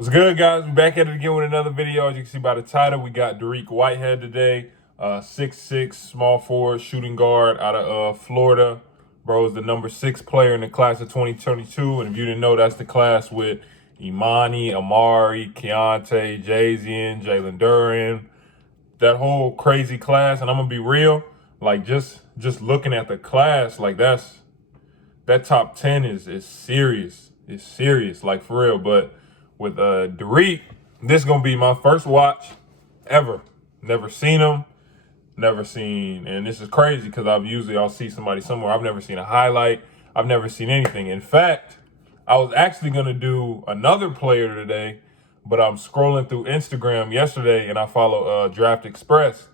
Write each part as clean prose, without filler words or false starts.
What's good, guys? We're back at it again with another video. As you can see by the title, we got Dariq Whitehead today. 6'6", small forward, shooting guard out of Florida. Bro is the number 6 player in the class of 2022. And if you didn't know, that's the class with Imani, Amari, Keontae, Jazian, Jalen Duran. That whole crazy class. And I'm going to be real. Like, just looking at the class, like, that top 10 is serious. It's serious, like, for real. But with Dariq, this is gonna be my first watch ever. Never seen him, never seen, and this is crazy because I'll see somebody somewhere. I've never seen a highlight. I've never seen anything. In fact, I was actually gonna do another player today, but I'm scrolling through Instagram yesterday and I follow Draft Express.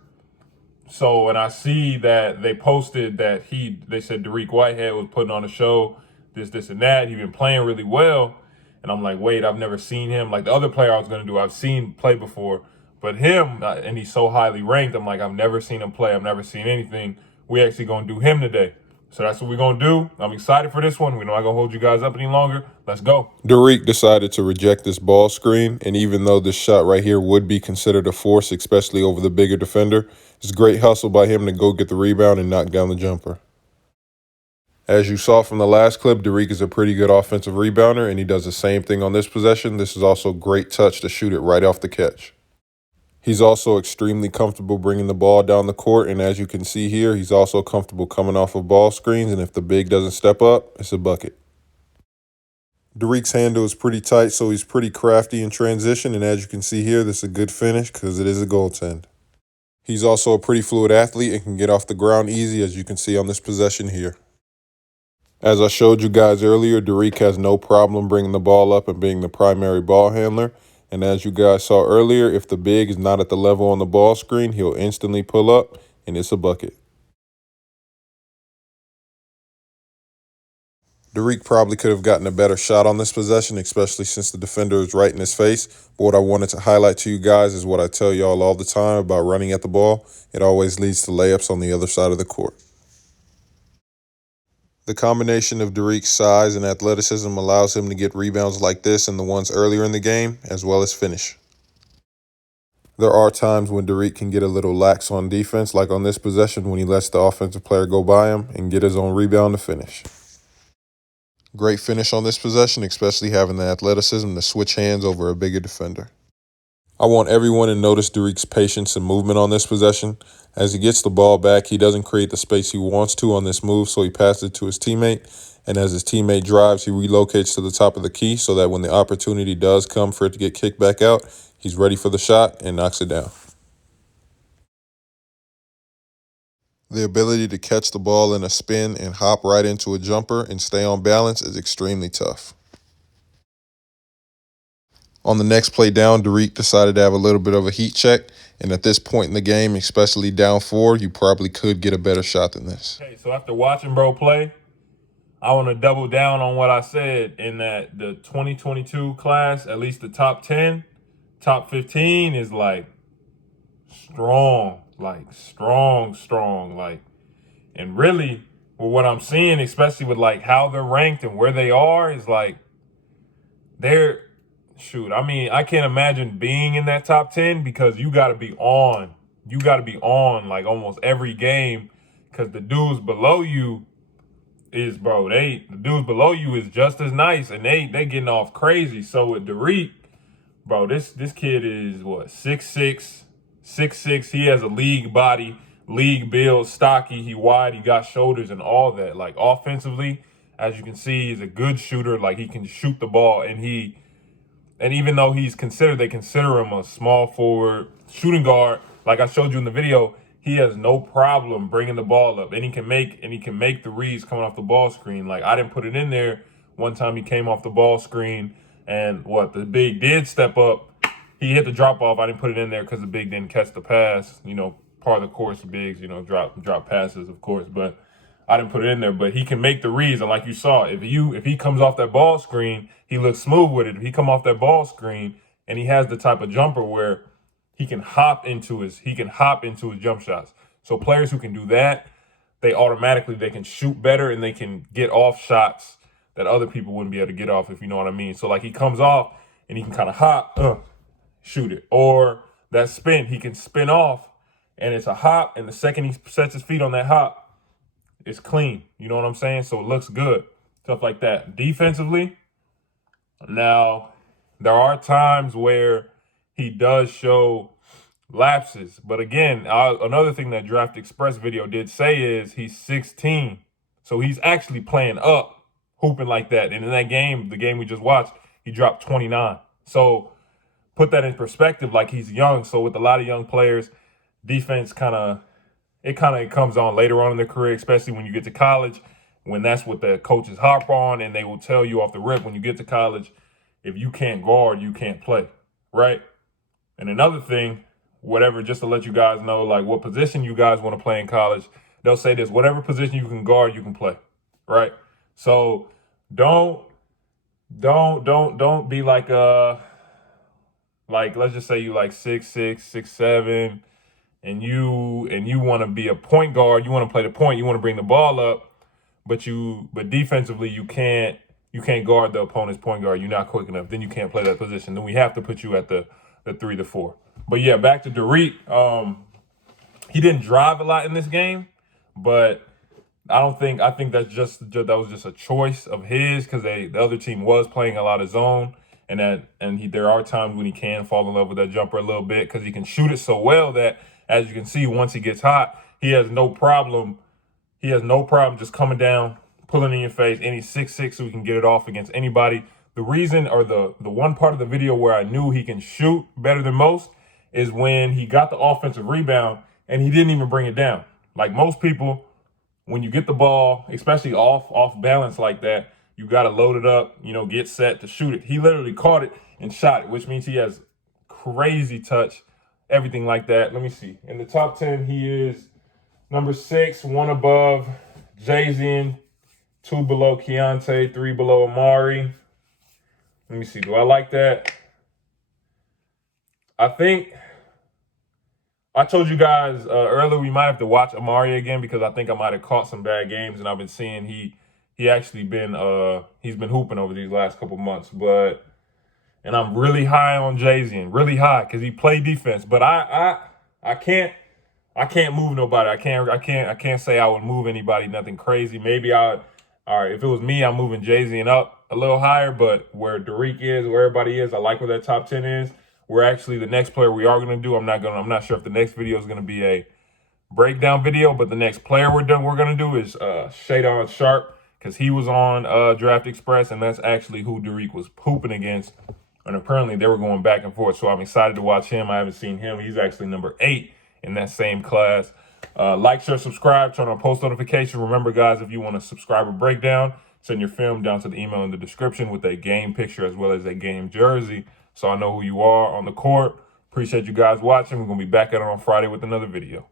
So when I see that they posted that they said Dariq Whitehead was putting on a show, this, and that. He's been playing really well. And I'm like, wait, I've never seen him. Like the other player I was going to do, I've seen play before. But him, and he's so highly ranked, I'm like, I've never seen him play. I've never seen anything. We actually going to do him today. So that's what we're going to do. I'm excited for this one. We're not going to hold you guys up any longer. Let's go. Dariq decided to reject this ball screen, and even though this shot right here would be considered a force, especially over the bigger defender, it's great hustle by him to go get the rebound and knock down the jumper. As you saw from the last clip, Dariq is a pretty good offensive rebounder, and he does the same thing on this possession. This is also great touch to shoot it right off the catch. He's also extremely comfortable bringing the ball down the court, and as you can see here, he's also comfortable coming off of ball screens, and if the big doesn't step up, it's a bucket. Dariq's handle is pretty tight, so he's pretty crafty in transition, and as you can see here, this is a good finish because it is a goaltend. He's also a pretty fluid athlete and can get off the ground easy, as you can see on this possession here. As I showed you guys earlier, Dariq has no problem bringing the ball up and being the primary ball handler, and as you guys saw earlier, if the big is not at the level on the ball screen, he'll instantly pull up, and it's a bucket. Dariq probably could have gotten a better shot on this possession, especially since the defender is right in his face. But what I wanted to highlight to you guys is what I tell y'all all the time about running at the ball. It always leads to layups on the other side of the court. The combination of Dariq's size and athleticism allows him to get rebounds like this and the ones earlier in the game, as well as finish. There are times when Dariq can get a little lax on defense, like on this possession when he lets the offensive player go by him and get his own rebound to finish. Great finish on this possession, especially having the athleticism to switch hands over a bigger defender. I want everyone to notice Dariq's patience and movement on this possession. As he gets the ball back, he doesn't create the space he wants to on this move, so he passes it to his teammate. And as his teammate drives, he relocates to the top of the key so that when the opportunity does come for it to get kicked back out, he's ready for the shot and knocks it down. The ability to catch the ball in a spin and hop right into a jumper and stay on balance is extremely tough. On the next play down, Dariq decided to have a little bit of a heat check, and at this point in the game, especially down 4, you probably could get a better shot than this. Okay, so after watching bro play, I want to double down on what I said in that the 2022 class, at least the top 10, top 15 is like strong, like, and really with what I'm seeing, especially with like how they're ranked and where they are, is like I mean, I can't imagine being in that top 10 because you got to be on. You got to be on like almost every game because the dudes below you the dudes below you is just as nice and they getting off crazy. So with Dariq, bro, this kid is what, 6'6", 6'6". He has a league body, league build, stocky. He wide, he got shoulders and all that. Like offensively, as you can see, he's a good shooter. Like he can shoot the ball, and even though they consider him a small forward shooting guard, like I showed you in the video, he has no problem bringing the ball up, and he can make the reads coming off the ball screen. Like I didn't put it in there one time. He came off the ball screen, and the big did step up. He hit the drop off. I didn't put it in there because the big didn't catch the pass. You know, part of the course, bigs, drop passes, of course, but I didn't put it in there. But he can make the reads, and like you saw, if he comes off that ball screen, he looks smooth with it. If he come off that ball screen and he has the type of jumper where he can hop into his jump shots. So players who can do that, they can shoot better and they can get off shots that other people wouldn't be able to get off, if you know what I mean. So like he comes off and he can kind of hop, shoot it. Or that spin, he can spin off, and it's a hop, and the second he sets his feet on that hop, it's clean. You know what I'm saying? So it looks good. Stuff like that. Defensively, now, there are times where he does show lapses. But again, another thing that Draft Express video did say is he's 16. So he's actually playing up, hooping like that. And in that game, the game we just watched, he dropped 29. So put that in perspective, like he's young. So with a lot of young players, defense kind of comes on later on in their career, especially when you get to college, when that's what the coaches harp on, and they will tell you off the rip when you get to college, if you can't guard, you can't play, right? And another thing, whatever, just to let you guys know, like what position you guys want to play in college, they'll say this: whatever position you can guard, you can play, right? So don't be like let's just say you like 6'6", 6'7", and you want to be a point guard, you want to play the point, you want to bring the ball up, but defensively you can't guard the opponent's point guard. You're not quick enough. Then you can't play that position. Then we have to put you at the 3 to 4. But yeah, back to Dariq. He didn't drive a lot in this game, but I think that was just a choice of his, because the other team was playing a lot of zone, and there are times when he can fall in love with that jumper a little bit, because he can shoot it so well that, as you can see, once he gets hot, he has no problem just coming down, pulling in your face, and he's 6'6", so he can get it off against anybody. The reason, or the one part of the video where I knew he can shoot better than most, is when he got the offensive rebound and he didn't even bring it down. Like most people, when you get the ball, especially off balance like that, you got to load it up, get set to shoot it. He literally caught it and shot it, which means he has crazy touch, everything like that. Let me see. In the top 10, he is number 6, 1 above Jay-Z, 2 below Keontae, 3 below Amari. Let me see. Do I like that? I think I told you guys earlier we might have to watch Amari again, because I think I might have caught some bad games, and I've been seeing he actually he's been hooping over these last couple months. And I'm really high on Jay-Z, really high, because he played defense. But I can't move nobody. I can't say I would move anybody, nothing crazy. Maybe all right, if it was me, I'm moving Jay-Z up a little higher, but where Dariq is, where everybody is, I like where that top 10 is. We're actually, the next player we are going to do, I'm not sure if the next video is going to be a breakdown video, but the next player we're going to do is Shadon Sharp, because he was on Draft Express, and that's actually who Dariq was pooping against. And apparently they were going back and forth, so I'm excited to watch him. I haven't seen him. He's actually number 8 in that same class. Like, share, subscribe, turn on post notification. Remember, guys, if you want a subscriber breakdown, send your film down to the email in the description with a game picture as well as a game jersey, so I know who you are on the court. Appreciate you guys watching. We're going to be back at it on Friday with another video.